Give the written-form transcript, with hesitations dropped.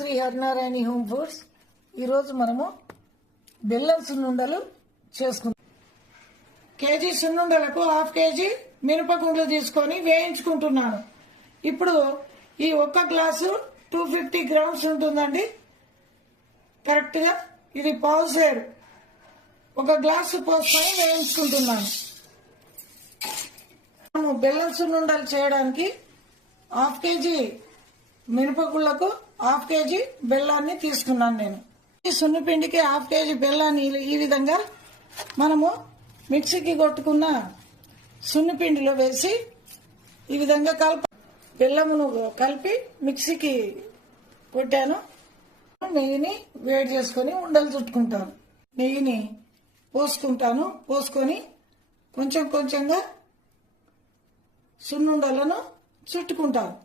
Shri Harinarayana home foods. ఈరోజు మనము బెల్లం సున్నుండలు చేసుకుంటాం. కేజీ సున్నుండలకు 1/2 కేజీ మినపగుండ్లు తీసుకొని వేయించుకుంటున్నాను. ఇప్పుడు ఈ ఒక్క గ్లాసు 250 గ్రామ్స్ ఉంటుందండి. కరెక్ట్గా ఇది పావు సేరు ఒక గ్లాసు పోసుకొని వేయించుకుంటున్నాను. మనము బెల్లం సున్నుండలు చేయడానికి 1/2 కేజీ మినపగుళ్లకు 1/2 కేజీ బెల్లాన్ని తీసుకున్నాను నేను. ఈ సున్నిపిండికి 1/2 కేజీ బెల్లాన్ని ఈ విధంగా మనము మిక్సీకి కొట్టుకున్న సున్నిపిండిలో వేసి ఈ విధంగా బెల్లమును కలిపి మిక్సీకి కొట్టాను. నెయ్యిని వేడి చేసుకొని ఉండలు చుట్టుకుంటాను. నెయ్యిని పోసుకొని కొంచెం కొంచెంగా సున్నుండలను చుట్టుకుంటాను.